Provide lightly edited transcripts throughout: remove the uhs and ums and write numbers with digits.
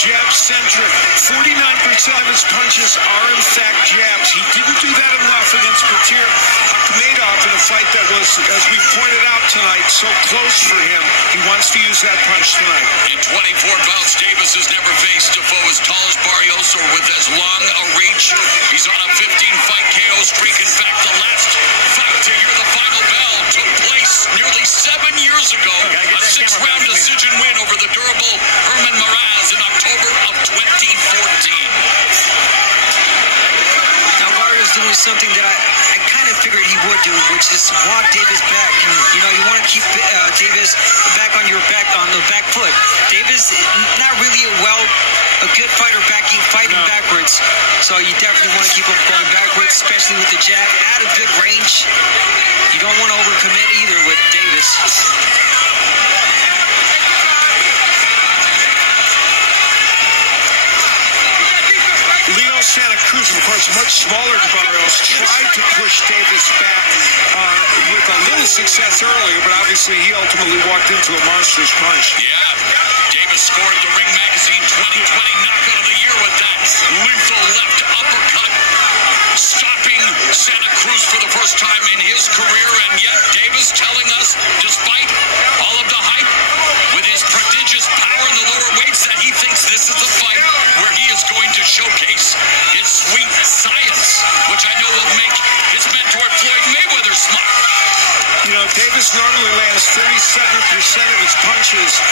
jab-centric. 49% of his punches are, in fact, jabs. He didn't do that enough against Batir Akhmedov in a fight that was, as we pointed out tonight, so close for him. He wants to use that punch tonight. In 24 bouts, Davis has never faced a foe as tall as Barrios or with as long a reach. He's on a 15-fight KO streak. In fact, the last fight to hear the final bell took place nearly 7 years ago. A 6-round decision win over the durable Herman Moraz in October of 2014. Now Barrios doing something that I kind of figured he would do, which is walk Davis back. And, you know, you want to keep Davis back on the back foot. Davis not really a good fighter fighting backwards. So you definitely want to keep him going backwards, especially with the jab at a good range. You don't want to overcommit either with Davis. Santa Cruz, of course, much smaller than Barrios, tried to push Davis back with a little success earlier, but obviously he ultimately walked into a monstrous punch. Yeah, Davis scored the Ring Magazine 2020 Knockout of the Year with that lethal left uppercut, stopping Santa Cruz for the first time in his career, and yet Davis telling us, despite all of the hype, with his prodigious power in the lower weights, that he thinks this is a fight where he is going to showcase his sweet science, which I know will make his mentor Floyd Mayweather smile. You know, Davis normally lands 37% of his punches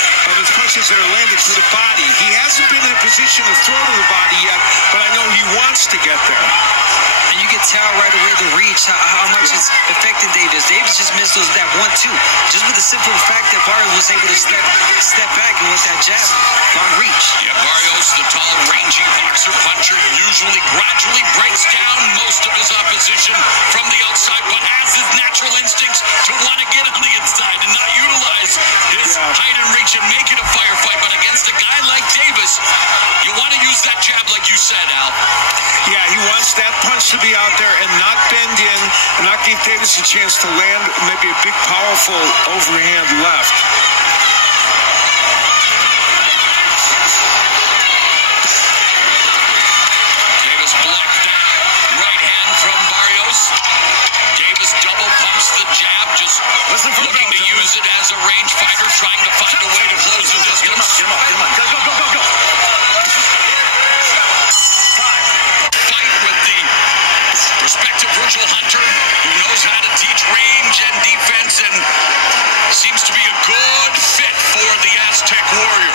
that are landed to the body. He hasn't been in a position to throw to the body yet, but I know he wants to get there. And you can tell right away the reach, how much it's affecting Davis. Davis just missed that 1-2. Just with the simple fact that Barrios was able to step back and with that jab, long reach. Yeah, Barrios, the tall, rangy boxer puncher, usually gradually breaks down most of his opposition from the outside, but has his natural instincts to want to get on the inside and not utilize his height and reach and make it a firefight. But against a guy like Davis, you want to use that jab like you said, Al. Yeah, he wants that punch to be out there and not bend in and not give Davis a chance to land maybe a big, powerful overhand left. Davis blocked that right hand from Barrios. Davis double pumps the jab, just looking to use it as a range fighter, trying to find a way to close the distance. Get him up. Go. Respected Virgil Hunter, who knows how to teach range and defense and seems to be a good fit for the Aztec Warrior.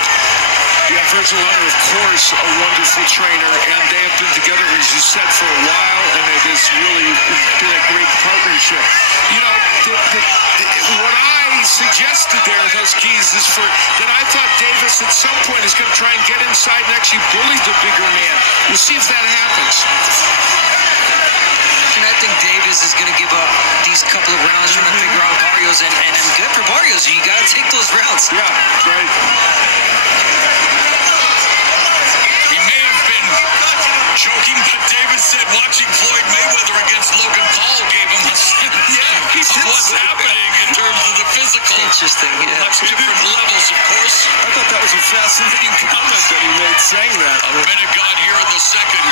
Yeah, Virgil Hunter, of course, a wonderful trainer, and they have been together, as you said, for a while, and it has really been a great partnership. You know, what I suggested there in those keys is that I thought Davis at some point is going to try and get inside and actually bully the bigger man. We'll see if that happens. And I think Davis is going to give up these couple of rounds trying to figure out Barrios, and good for Barrios. You got to take those rounds. Yeah, right. He may have been joking, but Davis said watching Floyd Mayweather against Logan Paul gave him a sense of what's happening in terms of the physical. Interesting, yeah. Much different levels, of course. I thought that was a fascinating comment that he made saying that. A minute gone here in the second.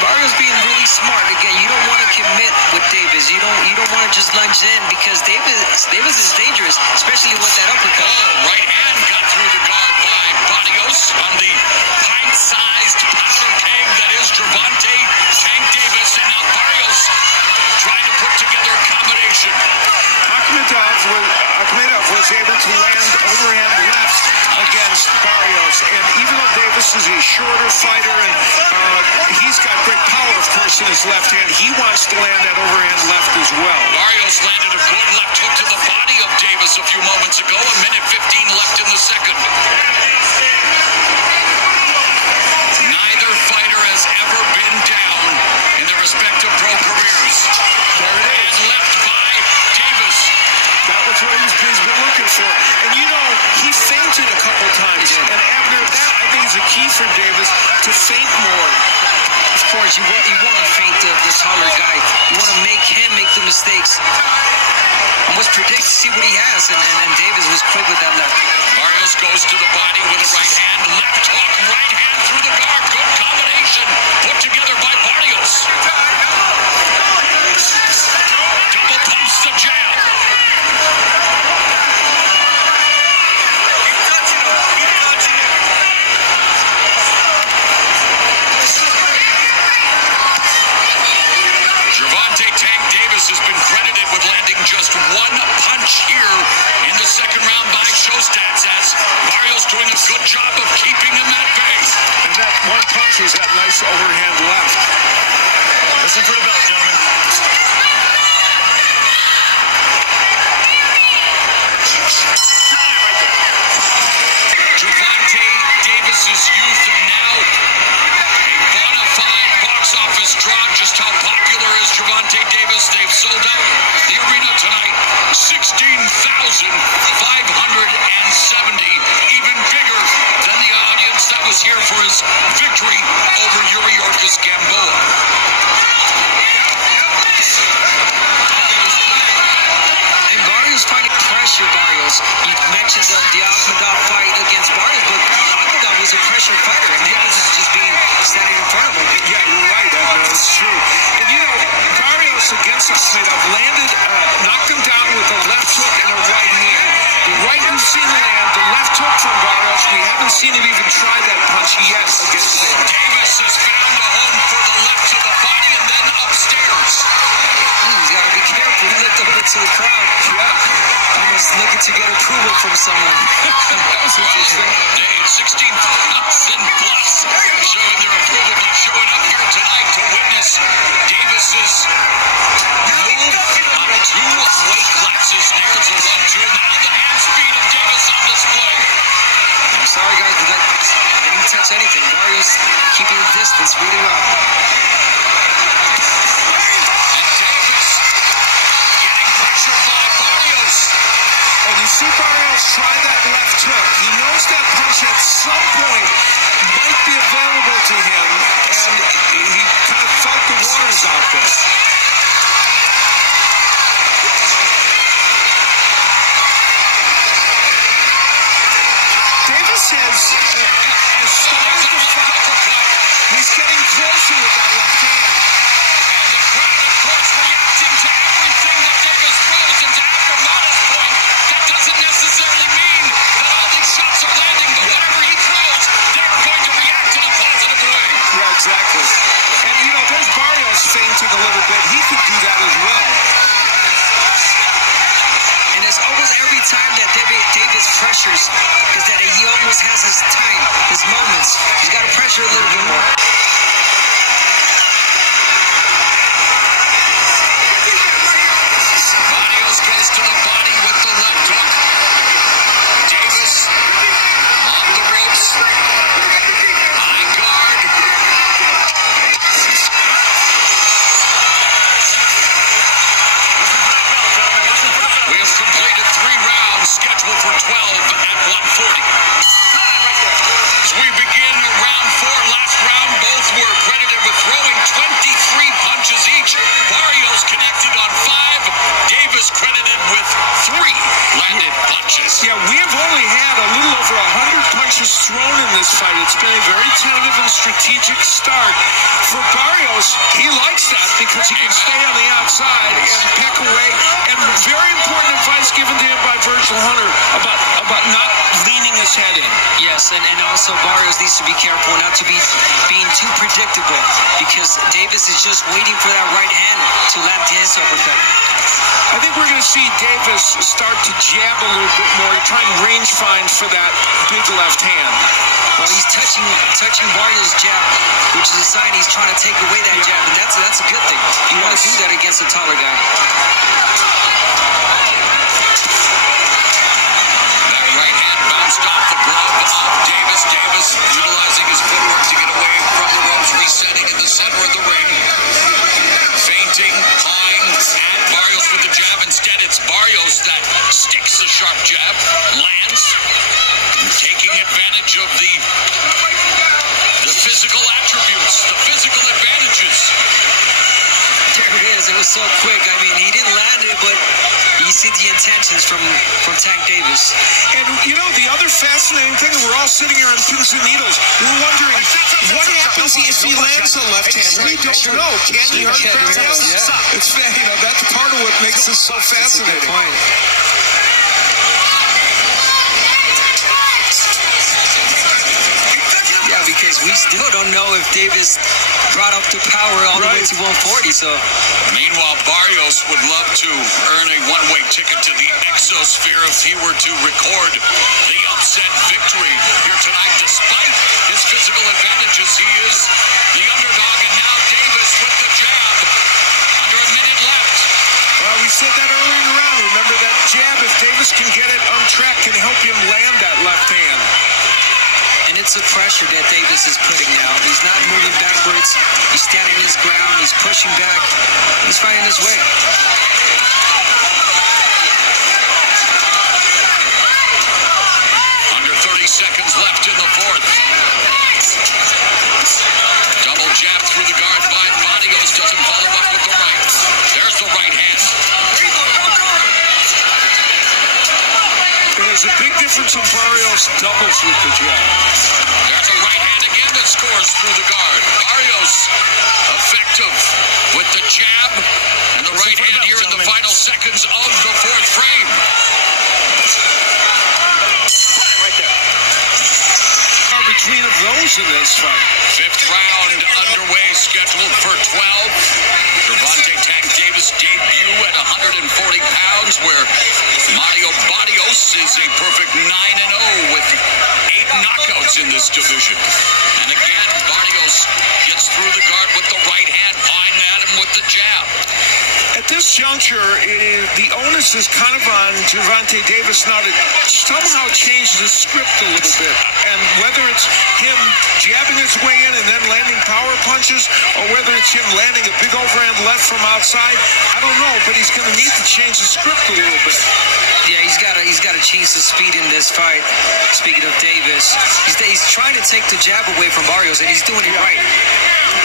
Barrios being really smart. Again, you don't want to commit with Davis. You don't want to just lunge in because Davis is dangerous, especially with that uppercut. Oh, right hand got through the guard by Barrios on the pint-sized powder keg that is Gervonta Tank Davis, and now Barrios trying to put together a combination. Akhmedov was able to land overhand left against Barrios, and even though Davis is a shorter fighter and he's got great power, of course, in his left hand, he wants to land that overhand left as well. Barrios landed a good left hook to the body of Davis a few moments ago. A minute 15 left in the second. Neither fighter has ever been down in their respective pro careers. There it is. And left by Davis. That was what he's been looking for. And you know, he feinted a couple times. And Abner, that I think is a key for Davis, to feint more. Of course, you want to feint the taller guy. You want to make him make the mistakes. Almost predict, see what he has, and Davis was quick with that left. Barrios Barrios goes to the body with a right hand. Left hook, right hand through the guard. Good combination put together by Barrios. Double pumps the jab. Gervonta Tank Davis has been credited with landing just one punch here in the second round by Showstats, as Barrios doing a good job of keeping him at bay. And that one punch was that nice overhand left. Listen for the bell, gentlemen. Gervonta Davis's youth and now a bona fide box office draw. Just how popular is Gervonta Davis? They've sold out the arena tonight. 16,570. Even bigger than the audience that was here for his victory over Yuriorkis Gamboa. And Barrios finding pressure, Barrios. You mentioned the Akhmadov fight against Barrios, but Akhmadov was a pressure fighter, and Davis not just being standing in front of him. Yeah, you're right, that's true. And you know, Barrios against Akhmadov landed, knocked him down with a left hook and a right hand. The right we've seen land, the left hook from Barrios. We haven't seen him even try that punch yet against him. Davis has found a home for the left to the body and then upstairs. He's got to be careful. He looked over to the crowd. Yeah. He was looking to get approval from someone. That was interesting. 16,000 plus showing their approval by showing up here tonight to witness Davis's move up 2 weight classes. There's a 1-2. Now the hand speed of Davis on display. I'm sorry, guys, but I didn't touch anything. Barrios keeping the distance really well. And Davis getting pressured by Barrios. And you see Barrios try that left hook. He knows that punch at some point might be available to him, and he kind of felt the waters out there. Davis has started to fight. He's getting closer with that left hand. And the crowd, of course, reacting to everything that Davis throws. And to Akhmadov's point, that doesn't necessarily mean that all these shots are landing, but whatever he throws, they're going to react in a positive way. Yeah, exactly. And, you know, there's Barrios fainting a little bit. He could do that as well. And it's almost every time that Davis pressures, is that he almost has his time, his moments. He's got to pressure a little bit more. Barrios goes to the body with the left hook. Davis on the ropes. High guard. We have completed 3 rounds, scheduled for 12 at 140. As we begin round 4, last round, both were credited with throwing 23 punches each. Barrios connected on 5. Davis credited with 3 landed punches. Yeah, we have only had a little over 100 punches thrown in this fight. It's been a very tentative and strategic start. For Barrios, he likes that because he can stay on the outside and peck away. And very important advice given to him by Virgil Hunter about not leaning his head in. Yes, and also Barrios needs to be careful not to be being too predictable, because Davis is just waiting for that right hand to land his uppercut. I think we're going to see Davis start to jab a little bit more, try and range find for that big left hand. Well, he's touching Barrios' jab, which is a sign he's trying to take away that jab, and that's a good thing. You want to do that against a taller guy. That right hand bounced off the glove of Davis. Davis utilizing his footwork to get away from the ropes, resetting in the center of the ring. Feinting, pawing at Barrios with the jab. Instead, it's Barrios that sticks the sharp jab, lands, taking advantage of the physical attributes, the physical advantages. There it is. It was so quick. I mean, he didn't land it, but you see the intentions from Tank Davis. And, you know, the other fascinating thing, we're all sitting here on pins and needles. We're wondering, what happens if he lands a left hand? We don't know. Can he hurt Barrios? Yeah. It's, you know, that's part of what makes this so fascinating. Yeah, because we still don't know if Davis brought up the power all the way to 140. So, meanwhile, Barrios would love to earn a one-way ticket to the Exosphere if he were to record the upset victory here tonight. Despite his physical advantages, he is the underdog, and now Davis with the jab. Under a minute left. Well, we said that earlier in the round. Remember that jab, if Davis can get it on track, can help him land that left hand. and it's the pressure that Davis is putting now. He's not moving backwards. He's standing his ground. He's pushing back. He's finding his way. Under 30 seconds left in the fourth. Double jab through the guard by Barrios. Doesn't follow up with the right. There's the right hand. There's a big difference in Barrios doubles with the jab. There's a right hand again that scores through the guard. Barrios effective with the jab and the right hand here in the final seconds of the fourth frame. Right there. Between of those in this fight. Fifth round underway, scheduled for 12. Gervonta Tank Davis debut at 140 pounds, where Mario Barrios is a perfect 9-0 with 8 knockouts in this division. And again, Barrios gets through the guard with the right hand, fine at him with the jab. At this juncture, the onus is kind of on Gervonta Davis now to somehow change the script a little bit. And whether it's him jabbing his way in and then landing power punches, or whether it's him landing a big overhand left from outside, I don't know, but he's going to need to change the script a little bit. Yeah, he's got to change the speed in this fight. Speaking of Davis, he's trying to take the jab away from Barrios, and he's doing it right.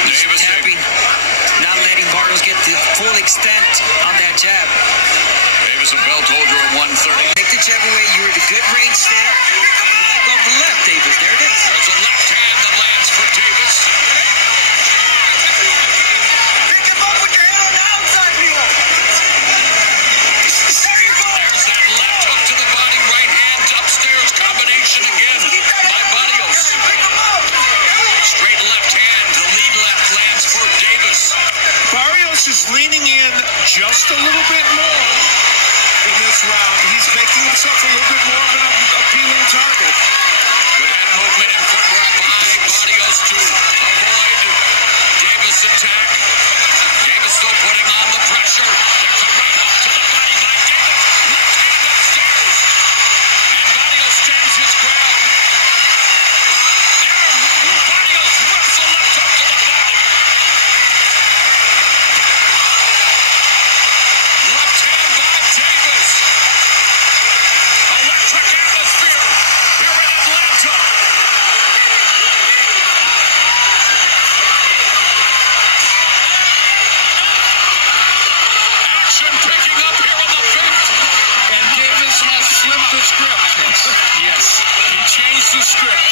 He's Davis tapping, not letting Barrios get the full extent on that jab. Davis a belt holder at 130. Take the jab away. You're at a good range there. Go up the left, Davis. There it is. There's a left hand that lands for Davis. Pick him up with your head on the outside, Milo. There you go. There's that left hook to the body, right hand upstairs combination again by Barrios. Straight left hand, the lead left lands for Davis. Barrios is leaning in just a little bit more in this round. He's making himself a little bit more of an appealing target. Good head movement and footwork by Barrios to avoid Davis' attack. Davis though putting on the pressure. There's a right hook to the body by Davis. Left hand upstairs. And Barrios stands his ground. There, Barrios whips the left hook to the body. Left hand by Davis. Electric atmosphere here in Atlanta. Action picking up here in the fifth. And Davis has flipped the script. Yes. He changed the script.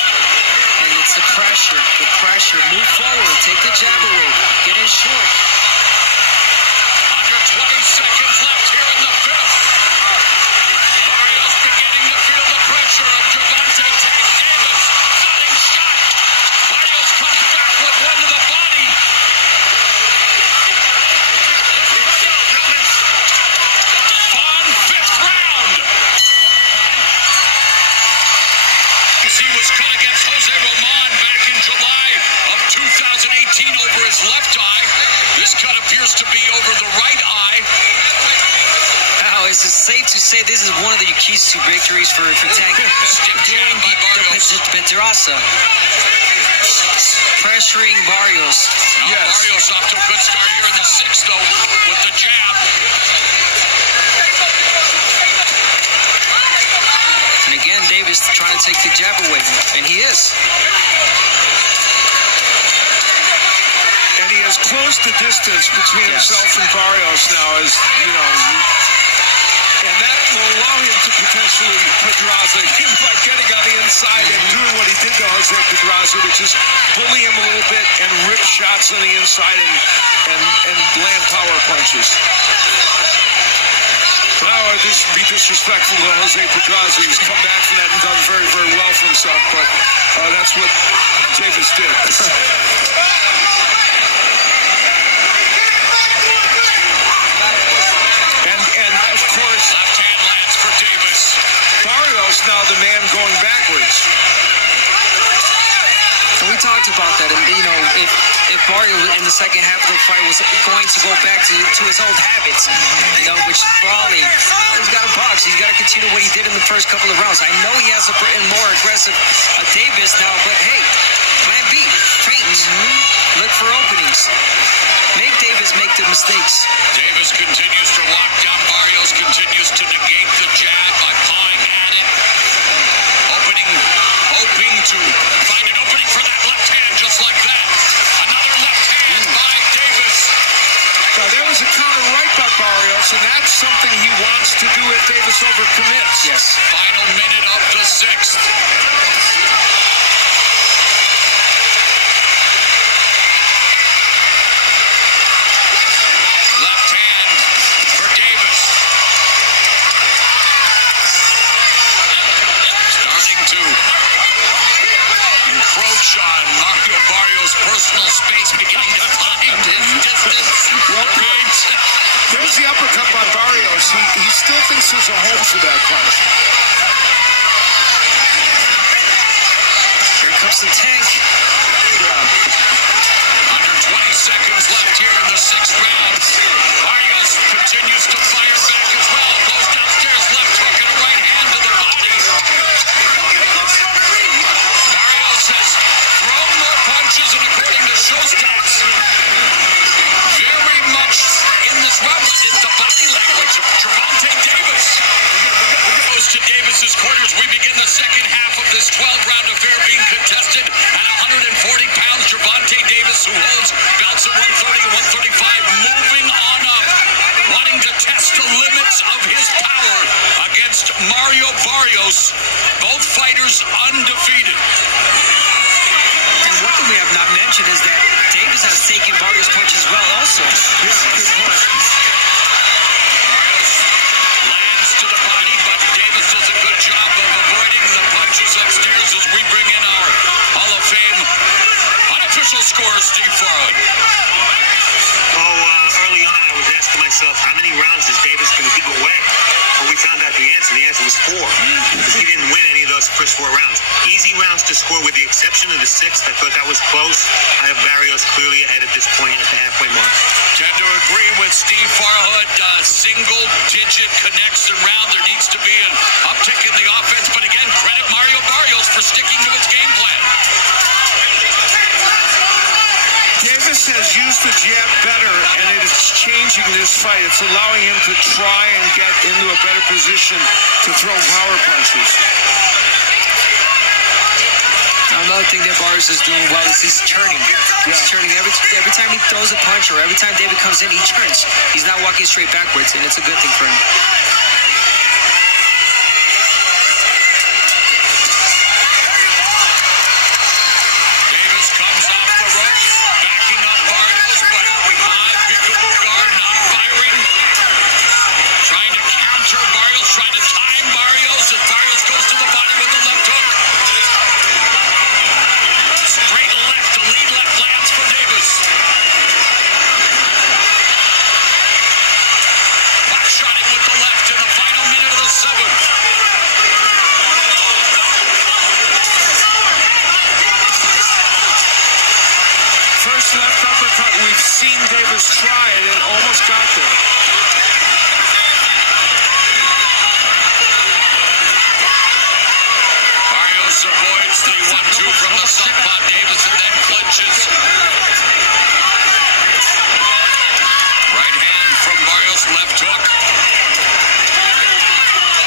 And it's the pressure. The pressure. Move forward. Take the jab away. Get in short. Under 20 seconds left here in the fifth. Barrios beginning to feel the pressure of Gervonta Tank Davis. Setting shot. Barrios comes back with one to the body. Fun fifth round. He was cut against Jose Roman back in July of 2018 over his left eye. This cut appears to be over the right eye. Now, it's safe to say this is one of the keys to victories for Tank. Stiff jab by Barrios. Venturasa. Pressuring Barrios. Now Barrios off to a good start here in the sixth, though, with the jab. And again, Davis trying to take the jab away. And he is. And he has closed the distance between himself and Barrios now, and that will allow him to potentially Pedraza him by getting on the inside and doing what he did to Jose Pedraza, which is bully him a little bit and rip shots on the inside and land power punches. Now, this would be disrespectful to Jose Pedraza. He's come back from that and done very, very well for himself, but that's what Davis did. and of course, left hand lands for Davis. Barrios now the man going backwards. And we talked about that, and if Barrios in the second half of the fight was going to go back to his old habits, which is brawling, he's got to box. He's got to continue what he did in the first couple of rounds. I know he has a more aggressive Davis now, but hey, plan B, feint, look for openings. Make Davis make the mistakes. Davis continues to lock down. Barrios continues to negate the jab by pawing at it, hoping to find an opening for that left hand, just like that. Another left hand by Davis. Now, there was a counter right by Barrios, and that's something he wants to do if Davis overcommits. Yes. Final minute of the sixth. Left hand for Davis. Starting to encroach on Mario Barrios' personal space, beginning to find his distance. There's the uppercut by Barrios. He still thinks there's a hole for that punch. Here comes the tank. Under 20 seconds left here in the sixth round. Barrios continues to fire back as well. Goes downstairs, left hook and a right hand to the body. Barrios has thrown more punches, and according to Showdown, very much in this round, but it's the body language of Gervonta Davis. Goes to Davis's quarters. We begin the second half of this 12-round affair being contested at 140 pounds. Gervonta Davis, who holds belts at 130 and 135, moving on up, wanting to test the limits of his power against Mario Barrios. Both fighters undefeated. And one thing we have not mentioned is that Davis has taken Barrios' punches well also. Yeah, good point. Barrios lands to the body, but Davis does a good job of avoiding the punches upstairs as we bring in our Hall of Fame unofficial scorer, Steve Farhood. Early on, I was asking myself, how many rounds is Davis going to give away? Well, we found out the answer. The answer was 4. Because he didn't win any of those first 4 rounds. Easy rounds to score with the exception of the 6th. I thought that was close. I have Barrios clearly ahead at this point at the halfway mark. Tend to agree with Steve Farhood. Single-digit connects and round. There needs to be an uptick in the offense. But again, credit Mario Barrios for sticking to his game plan. Davis has used the jab better, and it's changing this fight. It's allowing him to try and get into a better position to throw power punches. Another thing that Barrios is doing well is he's turning. He's turning every time he throws a punch or every time David comes in, he turns. He's not walking straight backwards, and it's a good thing for him. Davis comes off the ropes, backing up Barrios, but high peekaboo guard, not firing. Trying to counter Barrios, trying to time Barrios, as Barrios goes to the body with the left hook. Straight left, the lead left lands for Davis. Pot shotting with the left in the final minute of the 7th. First left uppercut, we've seen Davis try it and almost got there. Barrios avoids the 1-2 from the southpaw Davis and then clinches. Right hand from Barrios, left hook.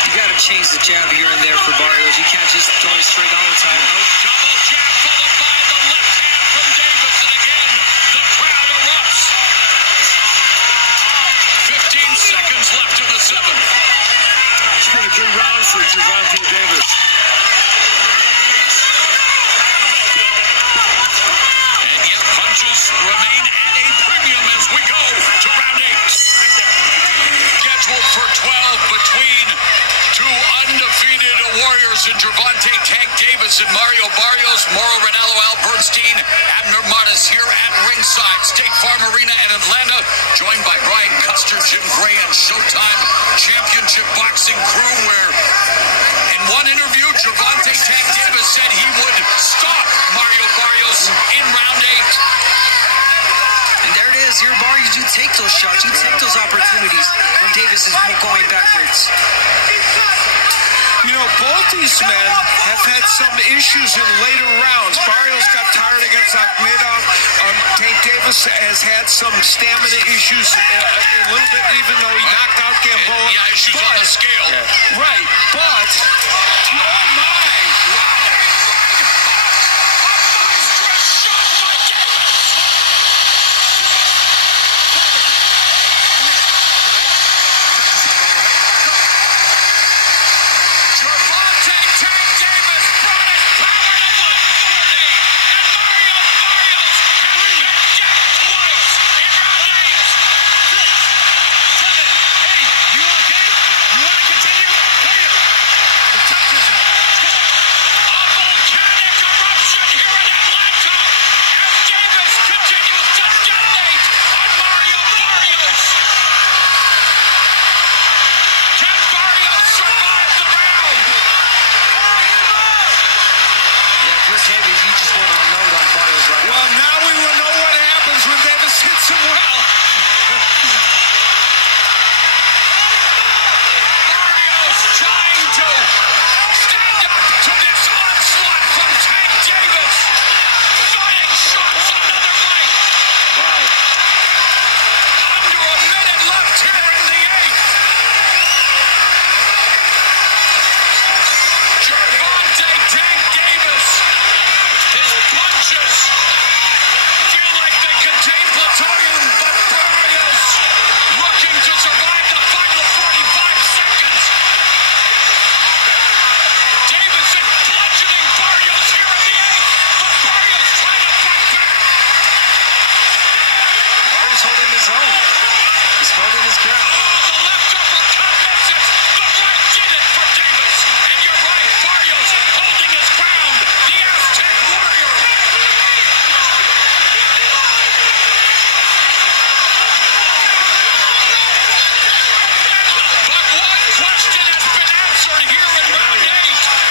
You got to change the jab here and there for Barrios. You can't just throw it straight all the time. Double jab followed by the left hand from Davis. And again, the crowd erupts. good round for Gervonta Davis. And yet punches remain at a premium as we go to round 8. Scheduled for 12 between two undefeated warriors in Gervonta Tank Davis and Mario Barrios. Mauro Ranallo, Al Bernstein, Abner Martis here at ringside, State Farm Arena in Atlanta, joined by Brian Custer, Jim Gray, and Showtime Championship Boxing crew, where in one interview, Gervonta Tank Davis said he would stop Mario Barrios in round 8. And there it is. Your Barrios, you take those shots. You take those opportunities when Davis is going backwards. You know, both these men have had some issues in later rounds. Barrios got tired against Akhmedov. Tank Davis has had some stamina issues a little bit, even though he knocked out Gamboa. Yeah, issues on the scale. Right, but, oh my, wow. Well, now we will know what happens when Davis hits him well. Barrios trying to stand up to this onslaught from Tank Davis. Flying shots, another right. Wow. Under a minute left here in the 8th. Gervonta Tank Davis. His punches feel like they contain plutonium, but Barrios looking to survive the final 45 seconds. Davis is bludgeoning Barrios here in the 8th, but Barrios trying to fight back. Barrios holding his own. He's holding his ground. The left uppercut misses. The right did it for Davis. And you're right, Barrios holding his ground. The Aztec Warrior. But one question has been answered here in round 8.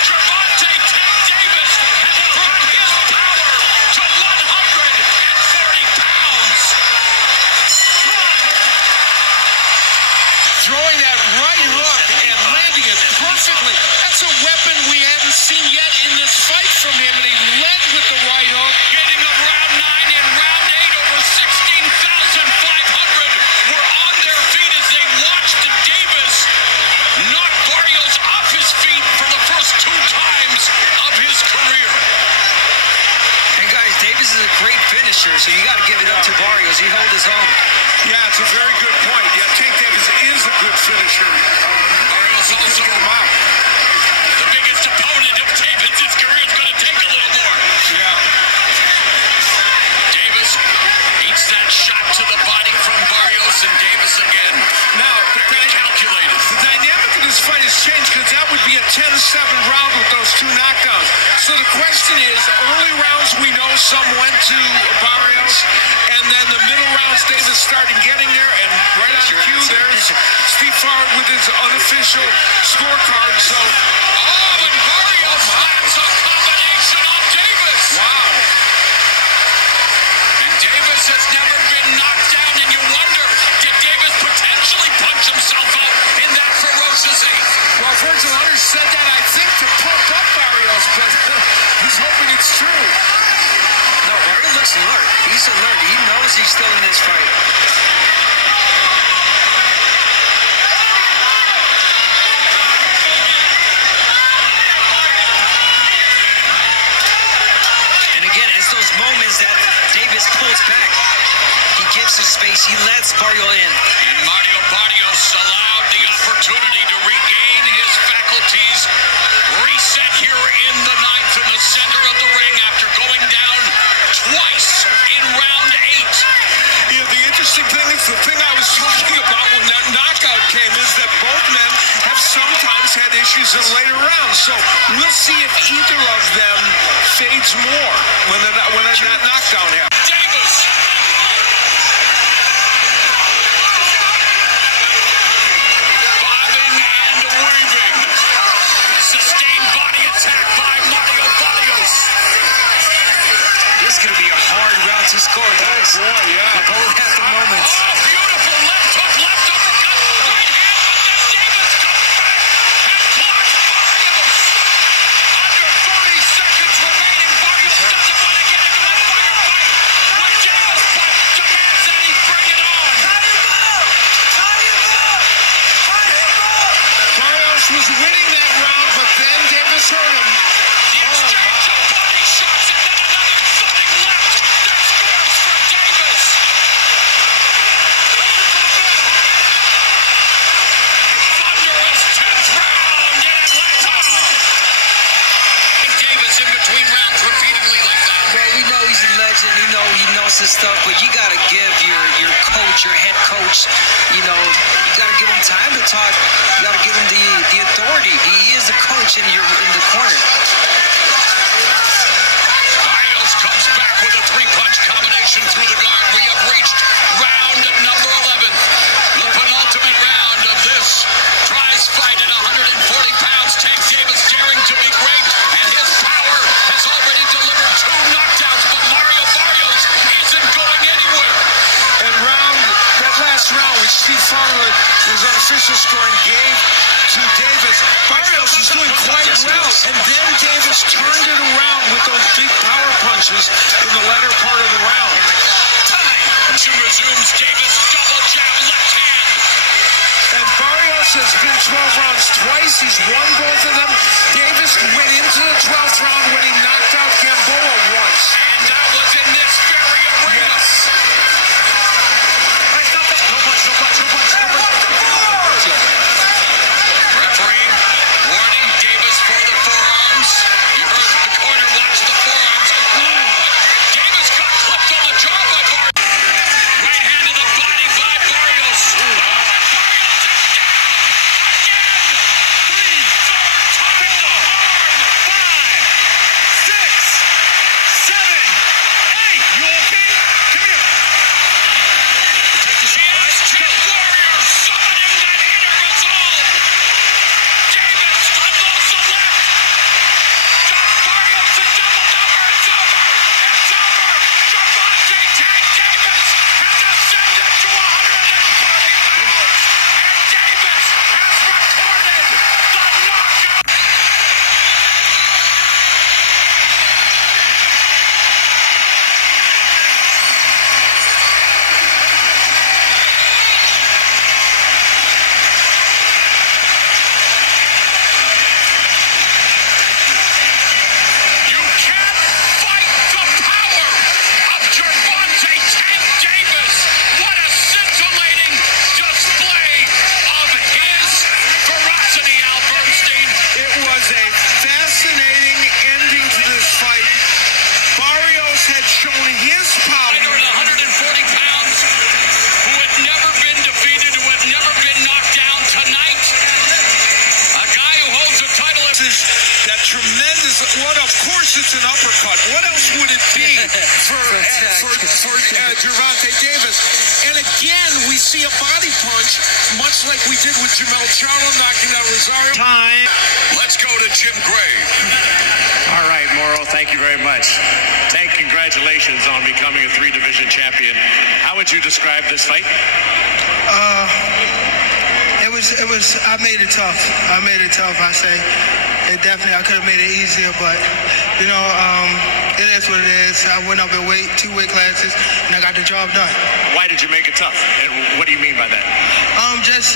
Gervonta Tank Davis has brought his power to 140 pounds. Throwing that right hook and landing it perfectly. That's a weapon we haven't seen yet in this fight from him, and he led with the right hook. Beginning of round 9 and round 8, over 16,500 were on their feet as they watched Davis knock Barrios off his feet for the first 2 times of his career. And guys, Davis is a great finisher, so you got to give it up to Barrios. He held his own. Yeah, it's a very good point. Yeah, Tank Davis is a good finisher. Barrios also Get him out. the biggest opponent of Davis. His career is going to take a little more. Yeah. Davis eats that shot to the body from Barrios, and Davis again. Now, Very calculated. the dynamic of this fight has changed because that would be a 10-7 round with those 2 knockdowns. So the question is, early rounds we know some went to Barrios, and then the middle rounds Davis started getting there, and right on cue there's Steve Farr with his unofficial scorecard. So, Oh, and Barrios slams a combination on Davis. wow. And Davis has never been knocked down, and you wonder, did Davis potentially punch himself out in that ferocious 8th? Well, Virgil Hunter said that, I think, to pump up Barrios, but he's hoping it's true. No, Barrios looks alert. He's alert. He knows he's still in this fight. And again, it's those moments that Davis pulls back. He gives him space. He lets Barrios in. And Mario Barrios allowed the opportunity to regain his back in later rounds. So we'll see if either of them fades more when that knockdown happens. Davis. Bobbing and weaving. Sustained body attack by Barrios. This is going to be a hard round to score, guys. Oh, boy, yeah. They both have the moments. Oh, beautiful left hook, left uppercut, right hand, but then Davis comes back and blocks Barrios. Under 30 seconds remaining, Barrios doesn't want to get into a firefight with Davis, but demands that he bring it on. Barrios was winning that round, but then Davis hurt him. The exchange of body shots and then another thudding left that scores for Davis. Thunderous 10th round in Atlanta. Davis in between rounds repeatedly like that. Well, we know he's a legend. We know he knows his stuff, but you got to give your coach, your head coach, you got to give him time to talk. You got to give him the authority. He is the coach, and you're in the corner. Barrios comes back with a three-punch combination through the guard. We have reached round number 11, the penultimate round of this prize fight at 140 pounds. Tank Davis daring to be great, and his power has already delivered 2 knockdowns, but Mario Barrios isn't going anywhere. And that last round, which Steve Fowler, his unofficial scoring, gave to Davis, Barrios was doing quite well. And then Davis turned it around with those big power punches in the latter part of the round. Time. Resumes Davis, double jab, left hand. And Barrios has been 12 rounds twice. He's won both of them. Davis went into the 12th round when he knocked out Gamboa once. And that was in this very arena. Yes. Referee warning Davis for the forearms. You heard the corner, watch the forearms. Davis got clipped on the jaw by Barrios. Right hand to the body by Barrios. Barrios is down again. 3, 4, top of the arm. 5, 6, 7, 8. You okay? Come here. The instant warrior summoning that inner resolve. Davis unloads the left. Got Barrios a double number. It's over. It's over. Gervonta Tank Davis has ascended to 130 pounds. And Davis has recorded the knockout. You can't fight the power of Gervonta Tank Davis. What a scintillating display of his ferocity, Al Bernstein. It was a fascinating ending to this fight. Barrios had shown his power. Fighter at 140 pounds, who had never been defeated, who had never been knocked down tonight. A guy who holds a title. That tremendous, of course it's an uppercut. What else would it be for Gervonta Davis? And again, we see a body punch, much like we did with Jamel Charlo knocking out Rosario. Time. Let's go to Jim Gray. All right, Mauro, thank you very much. Tank, congratulations on becoming a 3-division champion. How would you describe this fight? I made it tough. I say it definitely. I could have made it easier, but it is what it is. I went up in weight, 2 weight classes, and I got the job done. Why did you make it tough? And what do you mean by that? Just